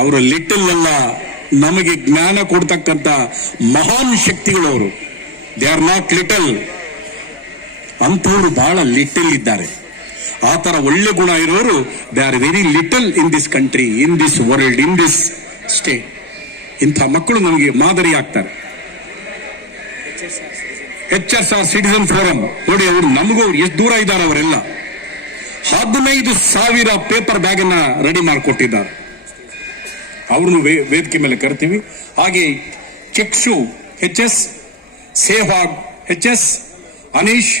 ಅವರ ಲಿಟಲ್ ಅಲ್ಲ, ನಮಗೆ ಜ್ಞಾನ ಕೊಡ್ತಕ್ಕಂಥ ಮಹಾನ್ ಶಕ್ತಿಗಳು ಅವರು. ದೇ ಆರ್ ನಾಟ್ ಲಿಟಲ್ ಅಂಥವ್ರು ಬಹಳ ಲಿಟಲ್ ಇದ್ದಾರೆ. ಆ ತರ ಒಳ್ಳೆ ಗುಣ ಇರೋರು they are very little in this country in this world in this state ಇಂಥ ಮಕ್ಕಳು ನಮಗೆ ಮಾದರಿ ಆಗ್ತಾರೆ. H S R citizen forum ನೋಡಿ ಅವರು, ನಮಗೂ ಎಷ್ಟು ದೂರ ಇದ್ದಾರೆ ಅವರೆಲ್ಲ. ಹದಿನೈದು ಸಾವಿರ ಪೇಪರ್ ಬ್ಯಾಗ್ ಅನ್ನ ರೆಡಿ ಮಾಡಿಕೊಟ್ಟಿದ್ದಾರೆ. ಅವ್ರನ್ನು ವೇದಿಕೆ ಮೇಲೆ ಕರಿತೀವಿ. ಹಾಗೆ Chakshu H S Sevag H S, Anish,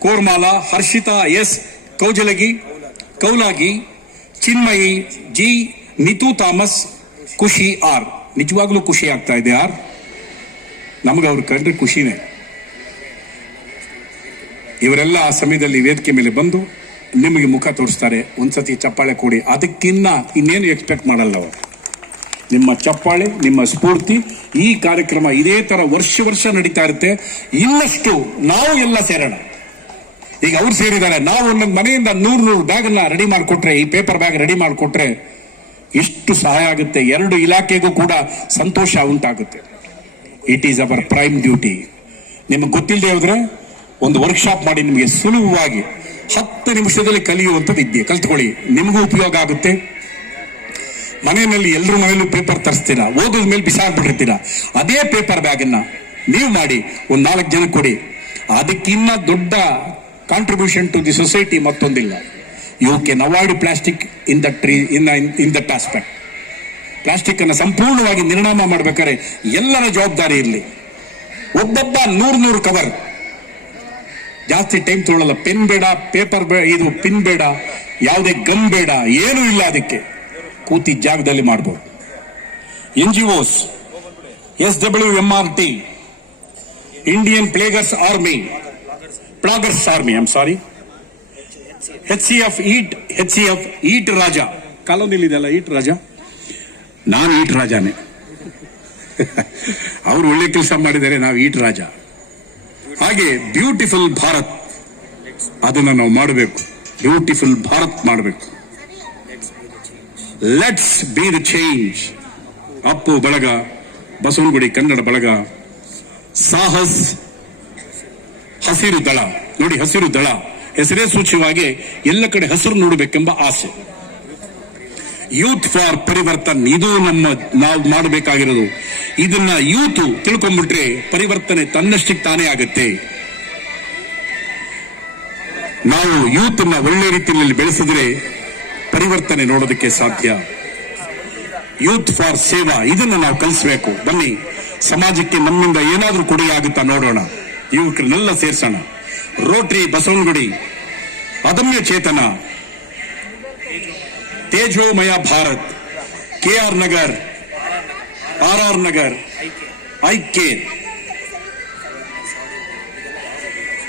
Kormala, Harshita, S, Kaujalagi, Kaulagi, Chinmayi, G, Nitu Thomas, Khushi R. ನಿಜವಾಗ್ಲೂ ಖುಷಿ ಆಗ್ತಾ ಇದೆ ಆರ್. ನಮಗೆ ಅವ್ರು ಕಂಡ್ರೆ ಖುಷಿನೇ. ಇವರೆಲ್ಲ ಆ ಸಮಯದಲ್ಲಿ ವೇದಿಕೆ ಮೇಲೆ ಬಂದು ನಿಮಗೆ ಮುಖ ತೋರಿಸ್ತಾರೆ, ಒಂದ್ಸತಿ ಚಪ್ಪಾಳೆ ಕೊಡಿ. ಅದಕ್ಕಿನ್ನ ಇನ್ನೇನು ಎಕ್ಸ್ಪೆಕ್ಟ್ ಮಾಡಲ್ಲ ಅವರು. ನಿಮ್ಮ ಚಪ್ಪಾಳೆ, ನಿಮ್ಮ ಸ್ಫೂರ್ತಿ, ಈ ಕಾರ್ಯಕ್ರಮ ಇದೇ ತರ ವರ್ಷ ವರ್ಷ ನಡೀತಾ ಇರುತ್ತೆ. ಇನ್ನಷ್ಟು ನಾವು ಎಲ್ಲ ಸೇರೋಣ. ಈಗ ಅವ್ರು ಸೇರಿದ್ದಾರೆ, ನಾವು ಒಂದೊಂದು ಮನೆಯಿಂದ ನೂರು ನೂರು ಬ್ಯಾಗ್ ಅನ್ನ ರೆಡಿ ಮಾಡಿಕೊಟ್ರೆ, ಈ ಪೇಪರ್ ಬ್ಯಾಗ್ ರೆಡಿ ಮಾಡಿಕೊಟ್ರೆ ಎಷ್ಟು ಸಹಾಯ ಆಗುತ್ತೆ. ಎರಡು ಇಲಾಖೆಗೂ ಕೂಡ ಸಂತೋಷ ಉಂಟಾಗುತ್ತೆ. It is our prime duty ನಿಮಗೆ ಗೊತ್ತಿಲ್ಲದೆ ಹೋದ್ರೆ, ಒಂದು ವರ್ಕ್ಶಾಪ್ ಮಾಡಿ ನಿಮಗೆ ಸುಲಭವಾಗಿ ಹತ್ತು ನಿಮಿಷದಲ್ಲಿ ಕಲಿಯುವಂತ ವಿದ್ಯೆ. ಕಲ್ತ್ಕೊಳ್ಳಿ. ನಿಮಗೂ ಉಪಯೋಗ ಆಗುತ್ತೆ. ಮನೆಯಲ್ಲಿ ಎಲ್ಲರ ಮನೆಯಲ್ಲೂ ಪೇಪರ್ ತರಿಸ್ತೀರಾ? ಓದಿದ ಮೇಲೆ ಬಿಸಾಕ್ಬಿಟ್ಟಿರ್ತೀರಾ ಅದೇ ಪೇಪರ್ ಬ್ಯಾಗ್ ಅನ್ನ ನೀವು ಮಾಡಿ, ಒಂದು ನಾಲ್ಕು ಜನ ಕೊಡಿ. ಅದಕ್ಕಿನ್ನ ದೊಡ್ಡ contribution to the society ಮತ್ತೊಂದಿಲ್ಲ. You can avoid plastic in the tree in in that aspect plastic ಅನ್ನು ಸಂಪೂರ್ಣವಾಗಿ ನಿರ್ಣಾಮ ಮಾಡ್ಬೇಕಾದ್ರೆ ಎಲ್ಲರ ಜವಾಬ್ದಾರಿ ಇರಲಿ. ಒಬ್ಬೊಬ್ಬ ನೂರು ನೂರು ಕವರ್ ಜಾಸ್ತಿ ಟೈಮ್ ತೊಗೊಳ್ಳಲ್ಲ ಪೆನ್ ಬೇಡ ಪೇಪರ್ ಇದು ಪಿನ್ ಬೇಡ, ಯಾವುದೇ ಗಮ್ ಬೇಡ, ಏನೂ ಇಲ್ಲ ಅದಕ್ಕೆ. ಕೂತಿ ಜಾಗದಲ್ಲಿ ಮಾಡ್ಬೋದು. N G Os S W M R T Indian ploggers army ploggers army I'm sorry H C F eat H C F eat Raja ಕಾಲೋನಿಲ್ ಇದೆಲ್ಲ ಈಟ್ ರಾಜ ನಾನು ಈಟ್ ರಾಜಾನೇ ಅವರು ಒಳ್ಳೆ ಕೆಲಸ ಮಾಡಿದ್ದಾರೆ, ನಾವು ಈಟ್ ರಾಜ ಹಾಗೆ ಬ್ಯೂಟಿಫುಲ್ ಭಾರತ್. ಅದನ್ನ ನಾವು ಮಾಡಬೇಕು. ಬ್ಯೂಟಿಫುಲ್ ಭಾರತ್ ಮಾಡಬೇಕು. Let's be the change Appu ಬಳಗ, ಬಸವನಗುಡಿ ಕನ್ನಡ ಬಳಗ, ಸಾಹಸ್, ಹಸಿರು ದಳ. ನೋಡಿ, ಹಸಿರು ದಳ. ಹೆಸರೇ ಸೂಚ್ಯವಾಗಿ ಎಲ್ಲ ಕಡೆ ಹಸಿರು ನೋಡಬೇಕೆಂಬ ಆಸೆ. ಯೂತ್ ಫಾರ್ ಪರಿವರ್ತನ್ ಇದು ನಮ್ಮ ನಾವು ಮಾಡಬೇಕಾಗಿರೋದು. ಇದನ್ನ ಯೂತ್ ತಿಳ್ಕೊಂಡ್ಬಿಟ್ರೆ ಪರಿವರ್ತನೆ ತನ್ನಷ್ಟಕ್ಕೆ ತಾನೇ ಆಗುತ್ತೆ. ನಾವು ಯೂತ್ ಅನ್ನ ಒಳ್ಳೆ ರೀತಿಯಲ್ಲಿ ಬೆಳೆಸಿದ್ರೆ ಪರಿವರ್ತನೆ ನೋಡೋದಕ್ಕೆ ಸಾಧ್ಯ. ಯೂತ್ ಫಾರ್ ಸೇವಾ ಇದನ್ನ ನಾವು ಕಲಿಸಬೇಕು. ಬನ್ನಿ, ಸಮಾಜಕ್ಕೆ ನಮ್ಮಿಂದ ಏನಾದ್ರೂ ಕೊಡುಗೆ ಆಗುತ್ತಾ ನೋಡೋಣ. ಯುವಕರನ್ನೆಲ್ಲ ಸೇರ್ಸೋಣ. Rotary Basavanagudi, Adamya Chetana. Tejomaya Bharat K R Nagar R R Nagar ಐಕೆ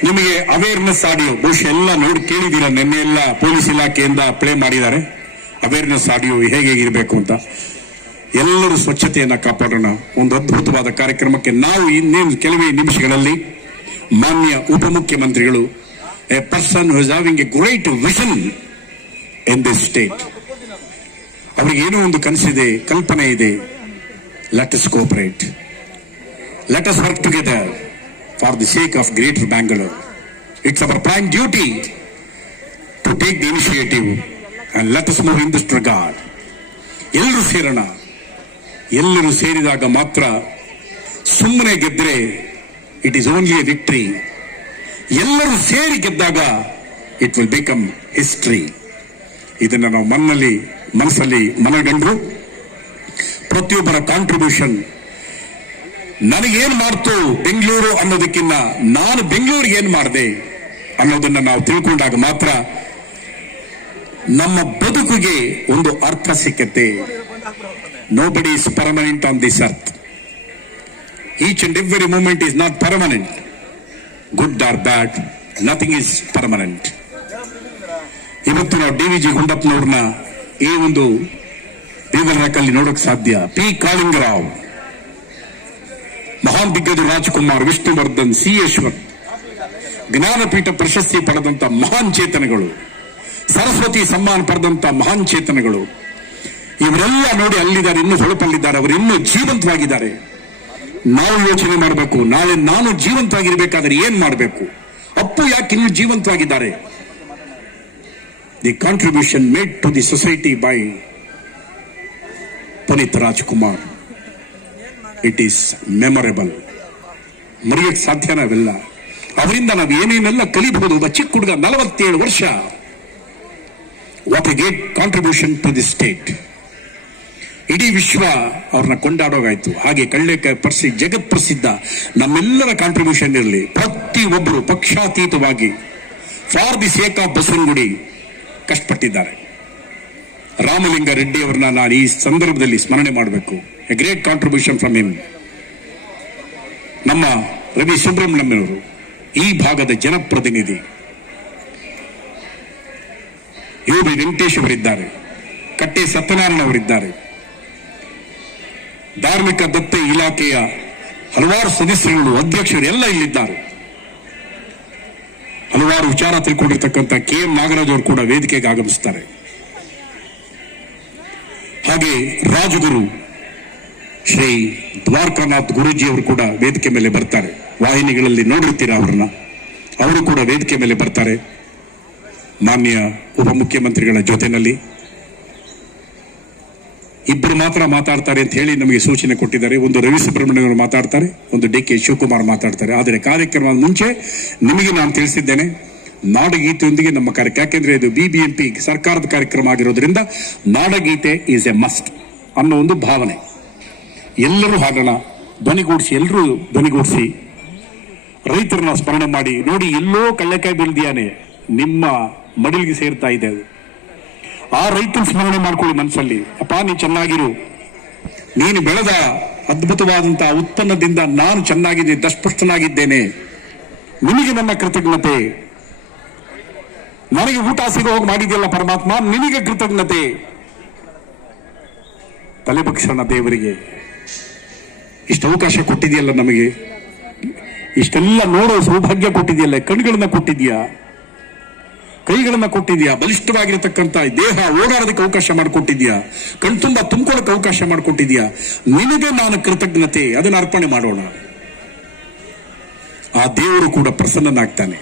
ನಿಮಗೆ ಅವೇರ್ನೆಸ್ ಆಡಿಯೋ ಬಹುಶಃ ಎಲ್ಲ ನೋಡಿ ಕೇಳಿದ್ದೀರಾ? ನಿನ್ನೆ ಎಲ್ಲ ಪೊಲೀಸ್ ಇಲಾಖೆಯಿಂದ ಪ್ಲೇ ಮಾಡಿದ್ದಾರೆ. ಅವೇರ್ನೆಸ್ ಆಡಿಯೋ ಹೇಗೆ ಇರಬೇಕು ಅಂತ. ಎಲ್ಲರೂ ಸ್ವಚ್ಛತೆಯನ್ನ ಕಾಪಾಡೋಣ. ಒಂದು ಅದ್ಭುತವಾದ ಕಾರ್ಯಕ್ರಮಕ್ಕೆ ನಾವು ಇನ್ನೇನು ಕೆಲವೇ ನಿಮಿಷಗಳಲ್ಲಿ ಮಾನ್ಯ ಉಪಮುಖ್ಯಮಂತ್ರಿಗಳು a person who is having a great vision in this state ಅವರಿಗೆ ಏನೋ ಒಂದು ಕನಸಿದೆ, ಕಲ್ಪನೆ ಇದೆ. Let us cooperate let us work together for the sake of greater Bangalore it's our prime duty to take the initiative and let us move in this regard ಎಲ್ಲರೂ ಸೇರೋಣ. ಎಲ್ಲರೂ ಸೇರಿದಾಗ ಮಾತ್ರ ಸುಮ್ಮನೆ ಗೆದ್ದರೆ it is only a victory ಎಲ್ಲರೂ ಸೇರಿ ಗೆದ್ದಾಗ ಇಟ್ ವಿಲ್ ಬಿಕಮ್ ಹಿಸ್ಟ್ರಿ ಇದನ್ನು ನಾವು ಮನ್ನಲ್ಲಿ ಮನಸ್ಸಲ್ಲಿ ಮನಗಂಡ್ರು ಪ್ರತಿಯೊಬ್ಬರ ಕಾಂಟ್ರಿಬ್ಯೂಷನ್ ನನಗೇನು ಮಾಡ್ತು ಬೆಂಗಳೂರು ಅನ್ನೋದಕ್ಕಿಂತ ನಾನು ಬೆಂಗಳೂರಿಗೆ ಏನ್ ಮಾಡಿದೆ ಅನ್ನೋದನ್ನ ನಾವು ತಿಳ್ಕೊಂಡಾಗ ಮಾತ್ರ ನಮ್ಮ ಬದುಕಿಗೆ ಒಂದು ಅರ್ಥ ಸಿಕ್ಕತ್ತೆ. Nobody is permanent on this earth each and every moment is not permanent good or bad nothing is permanent ಇವತ್ತು ನಾವು ಡಿ ವಿ ಜಿ ಗುಂಡಪ್ಪನವ್ರನ್ನ ಈ ಒಂದು ನೋಡಕ್ ನೋಡೋಕೆ ಸಾಧ್ಯ ಪಿ. ಕಾಳಿಂಗರಾವ್. ಮಹಾನ್ ದಿಗ್ಗಜ ರಾಜ್ಕುಮಾರ್, ವಿಷ್ಣುವರ್ಧನ್, ಸಿ. ಯಶ್ವರ್ ಜ್ಞಾನಪೀಠ ಪ್ರಶಸ್ತಿ ಪಡೆದಂತ ಮಹಾನ್ ಚೇತನಗಳು. ಸರಸ್ವತಿ ಸಮ್ಮಾನ ಪಡೆದಂತ ಮಹಾನ್ ಚೇತನಗಳು. ಇವರೆಲ್ಲ ನೋಡಿ ಅಲ್ಲಿದ್ದಾರೆ, ಇನ್ನು ಹೊಳಪಲ್ಲಿದ್ದಾರೆ, ಅವರು ಇನ್ನೂ ಜೀವಂತವಾಗಿದ್ದಾರೆ. ನಾವು ಯೋಚನೆ ಮಾಡಬೇಕು, ನಾಳೆ ನಾನು ಜೀವಂತವಾಗಿರ್ಬೇಕಾದ್ರೆ ಏನ್ ಮಾಡಬೇಕು? ಅಪ್ಪು ಯಾಕೆ ಇನ್ನು ಜೀವಂತವಾಗಿದ್ದಾರೆ? The contribution made to the society by Puneeth Rajkumar it is memorable ಮರೆಯಕ್ಕೆ ಸಾಧ್ಯ ನಾವೆಲ್ಲ ಅವರಿಂದ ನಾವು ಏನೇನೆಲ್ಲ ಕಲಿಬಹುದು ಒಬ್ಬ ಚಿಕ್ಕ ಹುಡುಗ ನಲವತ್ತೇಳು ವರ್ಷ what a great contribution to the state ಇಡೀ ವಿಶ್ವ ಅವ್ರನ್ನ ಕೊಂಡಾಡೋಗಾಯ್ತು. ಹಾಗೆ ಕಳ್ಳೆಕಾಯಿ ಪರ್ಸಿ ಜಗತ್ ಪ್ರಸಿದ್ಧ ನಮ್ಮೆಲ್ಲರ ಕಾಂಟ್ರಿಬ್ಯೂಷನ್ ಇರಲಿ. ಪ್ರತಿ ಒಬ್ಬರು ಪಕ್ಷಾತೀತವಾಗಿ, for the sake of Basavanagudi ಕಷ್ಟಪಟ್ಟಿದ್ದಾರೆ Ramalinga Reddy ಅವರನ್ನ ನಾನು ಈ ಸಂದರ್ಭದಲ್ಲಿ ಸ್ಮರಣೆ ಮಾಡಬೇಕು. A great contribution from him ನಮ್ಮ ರವಿ ಸುಬ್ರಹ್ಮಣ್ಯವರು ಈ ಭಾಗದ ಜನಪ್ರತಿನಿಧಿ. ಯು ಬಿ ವೆಂಕಟೇಶ್ ಅವರಿದ್ದಾರೆ. ಕಟ್ಟೆ ಸತ್ಯನಾರಾಯಣ ಅವರಿದ್ದಾರೆ. ಧಾರ್ಮಿಕ ದತ್ತೆ ಇಲಾಖೆಯ ಹಲವಾರು ಸದಸ್ಯರುಗಳು, ಅಧ್ಯಕ್ಷರು ಎಲ್ಲ ಇಲ್ಲಿದ್ದಾರೆ. ಹಲವಾರು ವಿಚಾರ ತಿಳ್ಕೊಂಡಿರ್ತಕ್ಕಂಥ ಕೆ ಎಂ ನಾಗರಾಜ್ ಅವರು ಕೂಡ ವೇದಿಕೆಗೆ ಆಗಮಿಸ್ತಾರೆ. ಹಾಗೆ ರಾಜಗುರು ಶ್ರೀ ದ್ವಾರಕಾನಾಥ್ ಗುರುಜಿ ಅವರು ಕೂಡ ವೇದಿಕೆ ಮೇಲೆ ಬರ್ತಾರೆ. ವಾಹಿನಿಗಳಲ್ಲಿ ನೋಡಿರ್ತೀರಾ ಅವ್ರನ್ನ? ಅವರು ಕೂಡ ವೇದಿಕೆ ಮೇಲೆ ಬರ್ತಾರೆ. ಮಾನ್ಯ ಉಪಮುಖ್ಯಮಂತ್ರಿಗಳ ಜೊತೆನಲ್ಲಿ. ಇಬ್ಬರು ಮಾತ್ರ ಮಾತಾಡ್ತಾರೆ ಅಂತ ಹೇಳಿ ನಮಗೆ ಸೂಚನೆ ಕೊಟ್ಟಿದ್ದಾರೆ. ಒಂದು ರವಿ ಸುಬ್ರಹ್ಮಣ್ಯ ಅವರು ಮಾತಾಡ್ತಾರೆ, ಒಂದು ಡಿ ಕೆ ಶಿವಕುಮಾರ್ ಮಾತಾಡ್ತಾರೆ. ಆದರೆ ಕಾರ್ಯಕ್ರಮದ ಮುಂಚೆ ನಿಮಗೆ ನಾನು ತಿಳಿಸಿದ್ದೇನೆ, ನಾಡಗೀತೆಯೊಂದಿಗೆ ನಮ್ಮ ಕಾರ್ಯ, ಯಾಕೆಂದ್ರೆ ಇದು ಬಿಬಿಎಂಪಿ ಸರ್ಕಾರದ ಕಾರ್ಯಕ್ರಮ ಆಗಿರೋದ್ರಿಂದ ನಾಡಗೀತೆ ಈಸ್ ಎ ಮಸ್ಟ್ ಅನ್ನೋ ಒಂದು ಭಾವನೆ. ಎಲ್ಲರೂ ಹಾಡೋಣ, ಧ್ವನಿಗೂಡಿಸಿ ಎಲ್ಲರೂ ಧ್ವನಿಗೂಡಿಸಿ, ರೈತರನ್ನ ಸ್ಮರಣೆ ಮಾಡಿ ನೋಡಿ, ಎಲ್ಲೋ ಕಳ್ಳೆಕಾಯಿ ಬೆಳೆದಿಯಾನೆ, ನಿಮ್ಮ ಮಡಿಲಿಗೆ ಸೇರ್ತಾ ಇದೆ ಅದು ಆ ರೈತನ ಸ್ಮರಣೆ ಮಾಡ್ಕೊಳ್ಳಿ ಮನಸ್ಸಲ್ಲಿ. ಅಪ್ಪ, ನೀ ಚೆನ್ನಾಗಿರು. ನೀನು ಬೆಳೆದ ಅದ್ಭುತವಾದಂತಹ ಉತ್ಪನ್ನದಿಂದ ನಾನು ಚೆನ್ನಾಗಿದ್ದೆ ದಸ್ಪಷ್ಟನಾಗಿದ್ದೇನೆ ನಿನಗೆ ನನ್ನ ಕೃತಜ್ಞತೆ. ನನಗೆ ಊಟ ಸಿಗೋ ಹೋಗಿ ಮಾಡಿದೆಯಲ್ಲ ಪರಮಾತ್ಮ, ನಿನಗೆ ಕೃತಜ್ಞತೆ. ತಲೆಬಕ್ಷಣ ದೇವರಿಗೆ. ಇಷ್ಟು ಅವಕಾಶ ಕೊಟ್ಟಿದೆಯಲ್ಲ ನಮಗೆ. ಇಷ್ಟೆಲ್ಲ ನೋಡೋ ಸೌಭಾಗ್ಯ ಕೊಟ್ಟಿದೆಯಲ್ಲ ಕಣ್ಗಳನ್ನ ಕೊಟ್ಟಿದ್ಯಾ? ಕೈಗಳನ್ನ ಕೊಟ್ಟಿದ್ಯಾ? ಬಲಿಷ್ಠವಾಗಿರತಕ್ಕಂತ ದೇಹ ಓಡಾಡೋದಕ್ಕೆ ಅವಕಾಶ ಮಾಡಿಕೊಟ್ಟಿದ್ಯಾ? ಕಣ್ತುಂಬ ತುಂಬಿಕೊಳ್ಳೋಕೆ ಅವಕಾಶ ಮಾಡಿಕೊಟ್ಟಿದ್ಯಾ? ನಿನಗೆ ನಾನು ಕೃತಜ್ಞತೆ, ಅದನ್ನು ಅರ್ಪಣೆ ಮಾಡೋಣ. ಆ ದೇವರು ಕೂಡ ಪ್ರಸನ್ನನಾಗ್ತಾನೆ.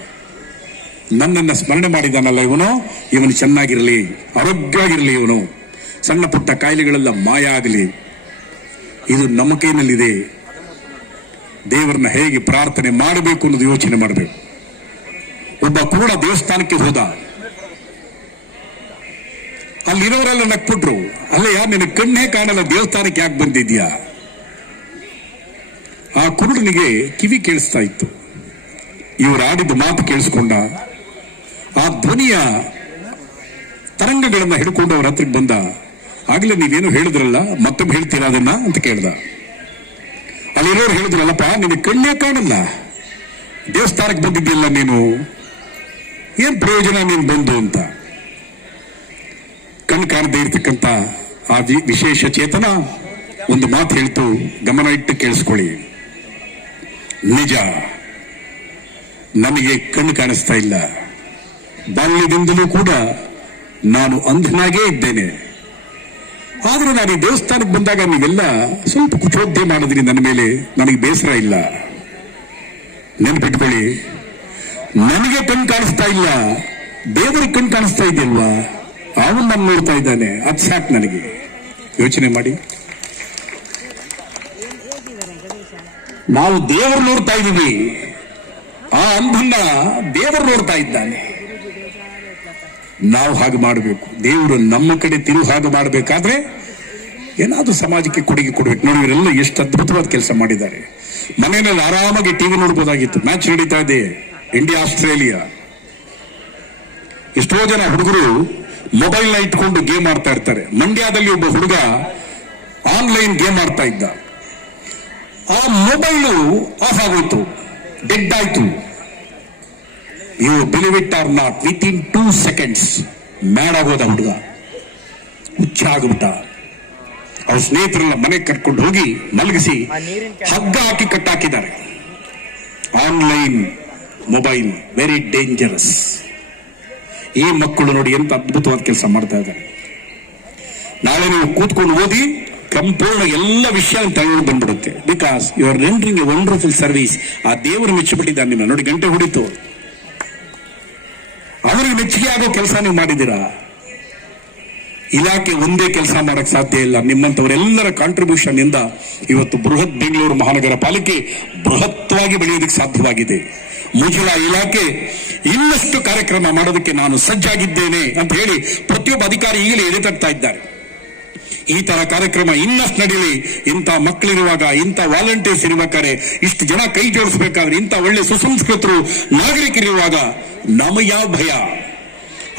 ನನ್ನನ್ನು ಸ್ಮರಣೆ ಮಾಡಿದಾನಲ್ಲ ಇವನು? ಇವನು ಚೆನ್ನಾಗಿರಲಿ, ಆರೋಗ್ಯವಾಗಿರಲಿ ಇವನು. ಸಣ್ಣ ಪುಟ್ಟ ಕಾಯಿಲೆಗಳೆಲ್ಲ ಮಾಯ ಆಗಲಿ ಇದು ನಮ್ಮ ಕೈನಲ್ಲಿದೆ. ದೇವರನ್ನ ಹೇಗೆ ಪ್ರಾರ್ಥನೆ ಮಾಡಬೇಕು ಅನ್ನೋದು ಯೋಚನೆ ಮಾಡಬೇಕು. ಒಬ್ಬ ಕೂಡ ದೇವಸ್ಥಾನಕ್ಕೆ ಹೋದ. ಅಲ್ಲಿರೋರೆಲ್ಲ ನಕ್ಬಿಟ್ರು, ಅಲ್ಲಯ್ಯ, ನಿನ್ನ ಕಣ್ಣೇ ಕಾಣಲ್ಲ, ದೇವಸ್ಥಾನಕ್ಕೆ ಯಾಕೆ ಬಂದಿದ್ಯಾ ಆ ಕುರುಡನಿಗೆ ಕಿವಿ ಕೇಳಿಸ್ತಾ ಇತ್ತು. ಇವರು ಆಡಿದ ಮಾತು ಕೇಳಿಸ್ಕೊಂಡ, ಆ ಧ್ವನಿಯ ತರಂಗಗಳನ್ನ ಹಿಡ್ಕೊಂಡು ಅವ್ರ ಹತ್ರಕ್ಕೆ ಬಂದ, ಆಗ್ಲೇ ನೀವೇನು ಹೇಳಿದ್ರಲ್ಲ, ಮತ್ತೊಮ್ಮೆ ಹೇಳ್ತೀರಾ ಅದನ್ನ? ಅಂತ ಕೇಳ್ದ. ಅಲ್ಲಿರೋರು ಹೇಳಿದ್ರಲ್ಲಪ್ಪ, ನಿನ್ನ ಕಣ್ಣೇ ಕಾಣಲ್ಲ, ದೇವಸ್ಥಾನಕ್ಕೆ ಬಂದಿದ್ದಿಲ್ಲ ನೀನು? ಏನ್ ಪ್ರಯೋಜನ ನೀನು ಬಂದು ಅಂತ? ಕಣ್ ಕಾಣದೇ ಇರ್ತಕ್ಕಂಥ ಆ ವಿಶೇಷ ಚೇತನ ಒಂದು ಮಾತು ಹೇಳ್ತು, ಗಮನ ಇಟ್ಟು ಕೇಳಿಸ್ಕೊಳ್ಳಿ. ನಿಜ, ನನಗೆ ಕಣ್ಣು ಕಾಣಿಸ್ತಾ ಇಲ್ಲ. ಬಾಲ್ಯದಿಂದಲೂ ಕೂಡ ನಾನು ಅಂಧನಾಗೇ ಇದ್ದೇನೆ. ಆದ್ರೆ ನಾನು ಈ ದೇವಸ್ಥಾನಕ್ಕೆ ಬಂದಾಗ ನೀವೆಲ್ಲ ಸ್ವಲ್ಪ ಕುಚೋದ್ಯ ಮಾಡಿದ್ರಿ ನನ್ನ ಮೇಲೆ, ನನಗೆ ಬೇಸರ ಇಲ್ಲ. ನೆನ್ಪಿಟ್ಕೊಳ್ಳಿ ನನಗೆ ಕಣ್ ಕಾಣಿಸ್ತಾ ಇಲ್ಲ. ದೇವರಿಗೆ ಕಣ್ ಕಾಣಿಸ್ತಾ ಇದೆಯಲ್ವಾ? ಅವನು ನಮ್ಮ ನೋಡ್ತಾ ಇದ್ದಾನೆ. ಅದು ಸಾಕು ನನಗೆ. ಯೋಚನೆ ಮಾಡಿ. ನಾವು ದೇವರು ನೋಡ್ತಾ ಇದ್ದೀವಿ. ಆ ಅಂಧನ್ನ ದೇವರು ನೋಡ್ತಾ ಇದ್ದಾನೆ. ನಾವು ಹಾಗೆ ಮಾಡಬೇಕು. ದೇವರು ನಮ್ಮ ಕಡೆ ತಿರು ಹಾಗೆ ಮಾಡಬೇಕಾದ್ರೆ ಏನಾದ್ರೂ ಸಮಾಜಕ್ಕೆ ಕೊಡುಗೆ ಕೊಡ್ಬೇಕು. ನೋಡಿ, ಇವರೆಲ್ಲ ಎಷ್ಟು ಅದ್ಭುತವಾದ ಕೆಲಸ ಮಾಡಿದ್ದಾರೆ. ಮನೆಯಲ್ಲಿ ಆರಾಮಾಗಿ ಟಿವಿ ನೋಡ್ಬೋದಾಗಿತ್ತು. ಮ್ಯಾಚ್ ನಡೀತಾ ಇದೆ. India Australia. ಎಷ್ಟೋ ಜನ ಹುಡುಗರು ಮೊಬೈಲ್ನ ಇಟ್ಕೊಂಡು ಗೇಮ್ ಆಡ್ತಾ ಇರ್ತಾರೆ. ಮಂಡ್ಯದಲ್ಲಿ ಒಬ್ಬ ಹುಡುಗ ಆನ್ಲೈನ್ ಗೇಮ್ ಆಡ್ತಾ ಇದ್ದ. ಆ ಮೊಬೈಲು ಆಫ್ ಆಗೋಯ್ತು. ಡೆಡ್ ಆಯ್ತು. You believe it or not within two seconds mad ಆಗೋದ ಹುಡುಗ. ಹುಚ್ಚ ಆಗ್ಬಿಟ್ಟ. ಅವ್ರ ಸ್ನೇಹಿತರೆಲ್ಲ ಮನೆಗೆ ಕರ್ಕೊಂಡು ಹೋಗಿ ಮಲಗಿಸಿ ಹಗ್ಗ ಹಾಕಿ ಕಟ್ಟಾಕಿದ್ದಾರೆ. ಆನ್ಲೈನ್ ಮೊಬೈಲ್ ವೆರಿ ಡೇಂಜರಸ್ ಈ ಮಕ್ಕಳು ನೋಡಿ ಎಂತ ಅದ್ಭುತವಾದ ಕೆಲಸ ಮಾಡ್ತಾ ಇದ್ದಾರೆ. ನಾಳೆ ನೀವು ಕೂತ್ಕೊಂಡು ಓದಿ, ಸಂಪೂರ್ಣ ಎಲ್ಲ ವಿಷಯ ತಗೊಂಡು ಬಂದ್ಬಿಡುತ್ತೆ. Because you are rendering a wonderful service ಆ ದೇವರು ಮೆಚ್ಚಿಬಿಟ್ಟಿದ್ದಾನೆ ನಿಮ್ಮ ನೋಡಿ ಗಂಟೆ ಹೊಡಿತು. ಅವರಿಗೆ ಮೆಚ್ಚುಗೆ ಆಗೋ ಕೆಲಸ ನೀವು ಮಾಡಿದ್ದೀರಾ? ಇಲಾಖೆ ಒಂದೇ ಕೆಲಸ ಮಾಡಕ್ಕೆ ಸಾಧ್ಯ ಇಲ್ಲ. ನಿಮ್ಮಂತವರೆಲ್ಲರ ಕಾಂಟ್ರಿಬ್ಯೂಷನ್ ಇಂದ ಇವತ್ತು ಬೃಹತ್ ಬೆಂಗಳೂರು ಮಹಾನಗರ ಪಾಲಿಕೆ ಬೃಹತ್ವಾಗಿ ಬೆಳೆಯೋದಕ್ಕೆ ಸಾಧ್ಯವಾಗಿದೆ. ಮುಜರಾ ಇಲಾಖೆ ಇನ್ನಷ್ಟು ಕಾರ್ಯಕ್ರಮ ಮಾಡೋದಕ್ಕೆ ನಾನು ಸಜ್ಜಾಗಿದ್ದೇನೆ ಅಂತ ಹೇಳಿ ಪ್ರತಿಯೊಬ್ಬ ಅಧಿಕಾರಿ ಈಗಲೇ ಎಡೆತಟ್ತಾ ಇದ್ದಾರೆ. ಈ ತರ ಕಾರ್ಯಕ್ರಮ ಇನ್ನಷ್ಟು ನಡೀಲಿ. ಇಂಥ ಮಕ್ಕಳಿರುವಾಗ, ಇಂಥ ವಾಲಂಟಿಯರ್ಸ್ ಇರ್ಬೇಕಾದ್ರೆ ಇಷ್ಟು ಜನ ಕೈ ಜೋಡಿಸ್ಬೇಕಾದ್ರೆ ಇಂಥ ಒಳ್ಳೆ ಸುಸಂಸ್ಕೃತರು, ನಾಗರಿಕರಿರುವಾಗ ನಮ ಯಾವ ಭಯ?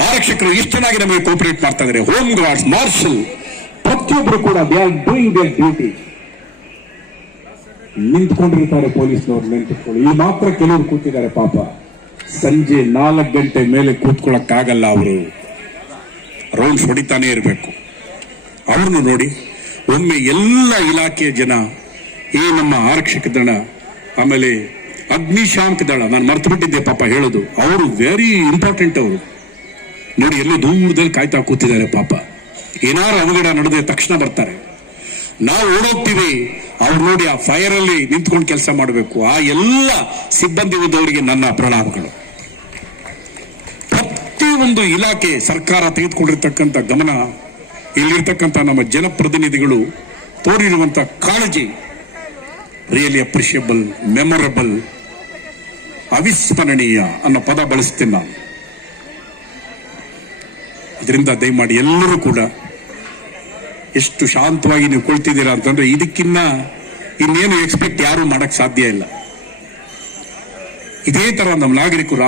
ಆರಕ್ಷಕರು ಎಷ್ಟು ಚೆನ್ನಾಗಿ ನಮಗೆ ಕೋಪರೇಟ್ ಮಾಡ್ತಾ ಇದ್ದಾರೆ. ಹೋಮ್ ಗಾರ್ಡ್ಸ್ ಮಾರ್ಷಲ್ ಪ್ರತಿಯೊಬ್ಬರು ಕೂಡ they are doing their duty ನಿಂತ್ಕೊಂಡಿರ್ತಾರೆ ಪೊಲೀಸ್ನವ್ರು, ನಿಂತ್ಕೊಳ್ಳಿ. ಈ ಮಾತ್ರ ಕೆಲವರು ಕೂತಿದ್ದಾರೆ ಪಾಪ. ಸಂಜೆ ನಾಲ್ಕು ಗಂಟೆ ಮೇಲೆ ಕೂತ್ಕೊಳ್ಳಕ್ಕಾಗಲ್ಲ ಅವರು. ರೌಂಡ್ಸ್ ಹೊಡಿತಾನೆ ಇರಬೇಕು. ಅವ್ರನ್ನು ನೋಡಿ, ಒಮ್ಮೆ ಎಲ್ಲ ಇಲಾಖೆಯ ಜನ, ಈ ನಮ್ಮ ಆರಕ್ಷಕ ದಳ, ಆಮೇಲೆ ಅಗ್ನಿಶಾಮಕ ದಳ, ನಾನು ಮರ್ತು ಬಿಟ್ಟಿದ್ದೆ ಪಾಪ ಹೇಳೋದು. ಅವರು ವೆರಿ ಇಂಪಾರ್ಟೆಂಟ್ ಅವರು. ನೋಡಿ, ಎಲ್ಲ ದೂರದಲ್ಲಿ ಕಾಯ್ತಾ ಕೂತಿದ್ದಾರೆ ಪಾಪ. ಏನಾರು ಅವಘಡ ನಡೆದ ತಕ್ಷಣ ಬರ್ತಾರೆ. ನಾವು ಓಡೋಗ್ತೀವಿ. ಅವ್ರು ನೋಡಿ ಆ ಫೈರ್ ಅಲ್ಲಿ ನಿಂತ್ಕೊಂಡು ಕೆಲಸ ಮಾಡಬೇಕು. ಆ ಎಲ್ಲ ಸಿಬ್ಬಂದಿ ಇದ್ದವರಿಗೆ ನನ್ನ ಪ್ರಣಾಮಗಳು. ಒಂದು ಇಲಾಖೆ ಸರ್ಕಾರ ತೆಗೆದುಕೊಂಡಿರ್ತಕ್ಕಂಥ ಗಮನ, ಇಲ್ಲಿರ್ತಕ್ಕಂಥ ನಮ್ಮ ಜನಪ್ರತಿನಿಧಿಗಳು ತೋರಿರುವಂತ ಕಾಳಜಿ ರಿಯಲಿ ಅಪ್ರಿಷಿಯಬಲ್ ಮೆಮೊರಬಲ್ ಅವಿಸ್ಮರಣೀಯ ಅನ್ನೋ ಪದ ಬಳಸ್ತೀನಿ ನಾನು. ಇದರಿಂದ ದಯಮಾಡಿ ಎಲ್ಲರೂ ಕೂಡ ಎಷ್ಟು ಶಾಂತವಾಗಿ ನೀವು ಕೊಳ್ತಿದ್ದೀರಾ ಅಂತಂದ್ರೆ ಇದಕ್ಕಿನ್ನ ಇನ್ನೇನು ಎಕ್ಸ್ಪೆಕ್ಟ್ ಯಾರು ಮಾಡಕ್ ಸಾಧ್ಯ ಇಲ್ಲ. ಇದೇ ತರ ನಮ್ಮ ನಾಗರಿಕರು